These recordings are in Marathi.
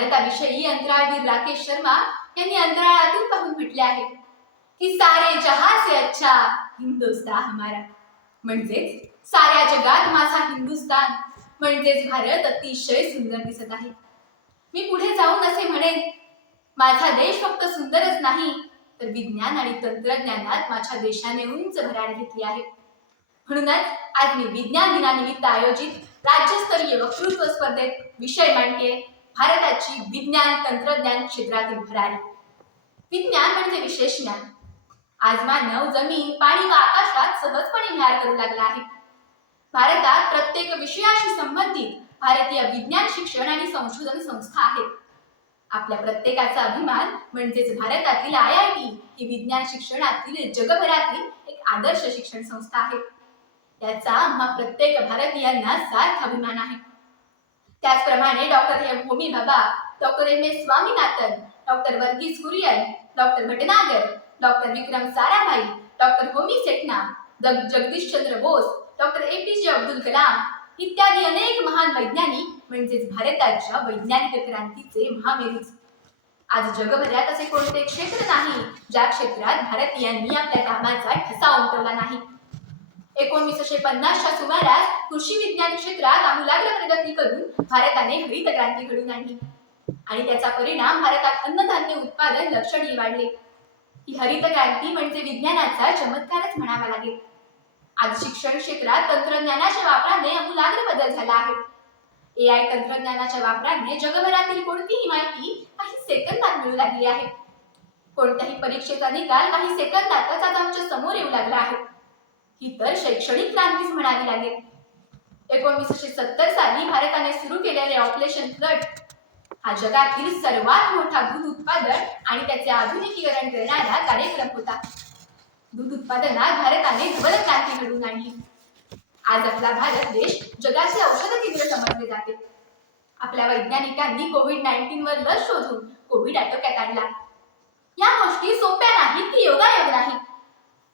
भारताविषयी अंतराळगीर राकेश शर्मा यांनी अंतराळातून पाहून म्हटले आहे की सारे जहाज से अच्छा हिंदुस्तान हमारा. म्हणजेच साऱ्या जगात माझा हिंदुस्तान. म्हणजेच भारत अतिशय सुंदर दिसत आहे. मी पुढे जाऊन असे म्हणेन माझा देश फक्त सुंदरच नाही तर विज्ञान आणि तंत्रज्ञानात माझ्या देशाने उंच भरारी घेतली आहे. म्हणूनच आज मी विज्ञान दिनानिमित्त आयोजित राज्यस्तरीय वक्तृत्व स्पर्धेत विषय मांडते भारताची विज्ञान तंत्रज्ञान क्षेत्रातील भरारी. विज्ञान म्हणजे विशेष ज्ञान. आज मानव जमीन पाणी व आकाशात सहजपणे विहार करू लागला आहे. भारतात प्रत्येक विषयाशी संबंधित भारतीय विज्ञान शिक्षण आणि संशोधन संस्था आहेत. आपल्या प्रत्येकाचा अभिमान म्हणजेच भारतातील आय आय टी ही विज्ञान शिक्षणातील जगभरातील एक आदर्श शिक्षण संस्था आहे. याचा आम्हा प्रत्येक भारतीयांना सार्थ अभिमान आहे. त्याचप्रमाणे doctor M Homi Bhabha doctor M S Swaminathan doctor Verghese Kurien doctor Bhatnagar doctor Vikram Sarabhai doctor Homi Sethna the- Jagdish Chandra Bose doctor A P J Abdul Kalam इत्यादी अनेक महान वैज्ञानिक म्हणजेच भारताच्या वैज्ञानिक क्रांतीचे महामेरूच आज जगभरात असे कोणते क्षेत्र नाही ज्या क्षेत्रात भारतीयांनी आपल्या कामाचा ठसा उमटवला नाही? एकोणीसशे पन्नासच्या सुमारास कृषी विज्ञान क्षेत्रात आमूलाग्र प्रगती करून भारताने हरित क्रांती घडून आणली. आणि त्याचा परिणाम भारतात अन्नधान्य उत्पादन लक्षणीय वाढले. ही हरित क्रांती म्हणजे विज्ञानाचा चमत्कारच म्हणावा लागेल. आज शिक्षण क्षेत्रात तंत्रज्ञानाच्या वापराने आमूलाग्र बदल झाला आहे. ए आय तंत्रज्ञानाच्या वापराने जगभरातील कोणतीही माहिती काही सेकंदात मिळू लागली आहे. कोणत्याही परीक्षेचा निकाल काही सेकंदातच आज आमच्यासमोर येऊ लागला आहे. ही तर शैक्षणिक क्रांतीच म्हणावी लागेल. एकोणीसशे सत्तर साली भारताने सुरू केलेले ऑपरेशन फ्लड हा जगातील सर्वात मोठा दूध उत्पादन आणि त्याचे आधुनिकीकरण करणारा कार्यक्रम होता. दूध उत्पादनात भारताने धवल क्रांती घडवून आणली. आज आपला भारत देश जगाचे औषध केंद्र समजले जाते. आपल्या वैज्ञानिकांनी कोविड नाईन्टीन वर लस शोधून कोविड आटोक्यात आणला. या गोष्टी सोप्या नाहीत की योगायोग नाही.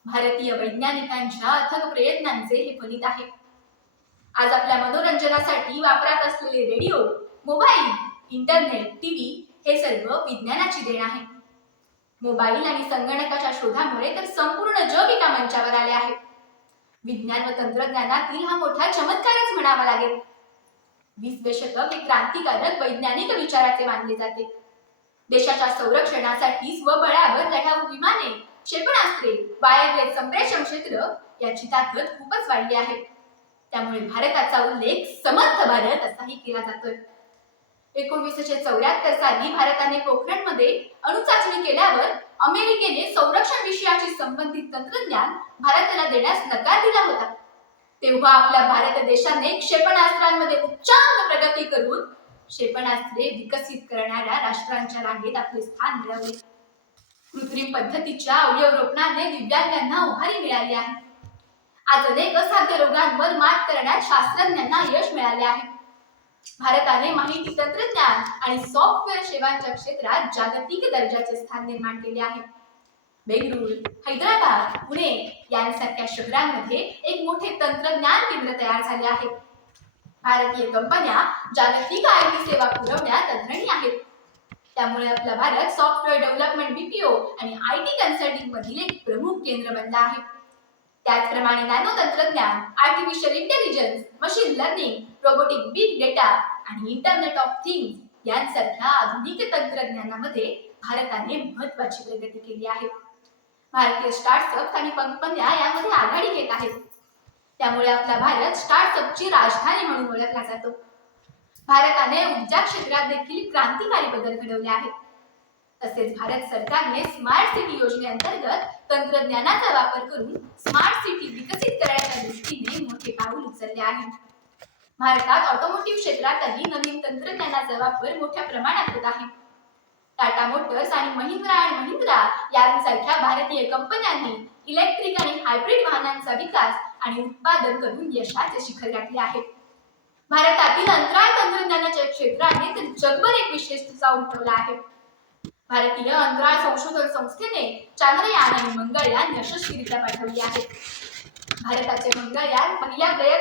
भारतीय वैज्ञानिकांच्या अथक प्रयत्नांचे हे फलित आहे. आज आपल्या मनोरंजनासाठी वापरात असलेले रेडिओ मोबाईल इंटरनेट टीव्ही हे सर्व विज्ञानाची देण आहे. मोबाईल आणि संगणकाच्या शोधामुळे तर संपूर्ण जग एका मंचावर आले आहे. विज्ञान व तंत्रज्ञानातील हा मोठा चमत्कारच म्हणावा लागेल. वीस दशक हे क्रांतिकारक वैज्ञानिक विचाराचे मानले जाते. देशाच्या संरक्षणासाठी स्वबळावर लढाऊ विमाने क्षेपणास्त्रे वायव्य संप्रेषण क्षेत्र याची ताकद खूपच वाढली आहे. त्यामुळे भारताचा उल्लेख समर्थ भारत असाही केला जातोय. एकोणीसशे चौऱ्याहत्तर साली भारताने पोखरणमध्ये अणुचाचणी केल्यावर अमेरिकेने संरक्षण विषयाशी संबंधित तंत्रज्ञान भारताला देण्यास नकार दिला होता. तेव्हा आपल्या भारत देशाने क्षेपणास्त्रांमध्ये उच्चांक प्रगती करून क्षेपणास्त्रे विकसित करणाऱ्या राष्ट्रांच्या रांगेत आपले स्थान मिळवले. कृत्रिम पद्धतीच्या अवयवरोपणाने दिव्यांगांना उभारी मिळाली आहे. आज अनेक असाध्य रोगांवर मात करण्यात शास्त्रज्ञांना यश मिळाले आहे. भारताने माहिती तंत्रज्ञान आणि सॉफ्टवेअर सेवांच्या क्षेत्रात जागतिक दर्जाचे स्थान निर्माण केले आहे. बेंगळूर हैदराबाद पुणे यांसारख्या शहरांमध्ये एक मोठे तंत्रज्ञान केंद्र तयार झाले आहे. भारतीय कंपन्या जागतिक आय टी सेवा पुरवण्यात त्यामुळे आपला भारत सॉफ्टवेअर डेव्हलपमेंट बीपीओ आणि आय टी कन्सल्टिंग मधील एक प्रमुख केंद्र बनला आहे. त्याचप्रमाणे नॅनो तंत्रज्ञान artificial intelligence machine learning robotic big data आणि इंटरनेट ऑफ थिंग्स यांसारख्या आधुनिक तंत्रज्ञानामध्ये भारताने महत्वाची प्रगती केली आहे. भारतीय स्टार्टअप आणि कंपन्या यामध्ये आघाडी घेत आहेत. त्यामुळे आपला भारत स्टार्टअपची राजधानी म्हणून ओळखला जातो. भारताने ऊर्जा क्षेत्रात देखील क्रांतिकारी बदल घडवले आहेत. तसेच भारत सरकारने स्मार्ट सिटी योजनेअंतर्गत तंत्रज्ञानाचा वापर करून स्मार्ट सिटी विकसित करण्याच्या दृष्टीने मोठे पाऊल उचलले आहे. भारतात ऑटोमोटिव्ह क्षेत्रातही नवीन तंत्रज्ञानाचा वापर मोठ्या प्रमाणात होत आहे. टाटा मोटर्स आणि महिंद्रा आणि महिंद्रा यांसारख्या भारतीय कंपन्यांनी इलेक्ट्रिक आणि हायब्रिड वाहनांचा विकास आणि उत्पादन करून यशाचे शिखर गाठले आहे भारतातील अंतराळ तंत्रज्ञानाच्या क्षेत्राने तर जगभर एक विशेषता उमटवला आहे. भारतीय अंतराळ संशोधन संस्थेने चांद्रयान आणि मंगळयान यशस्वीरित्या पाठवली आहे भारताचे मंगळयान पहिल्या प्रयत्न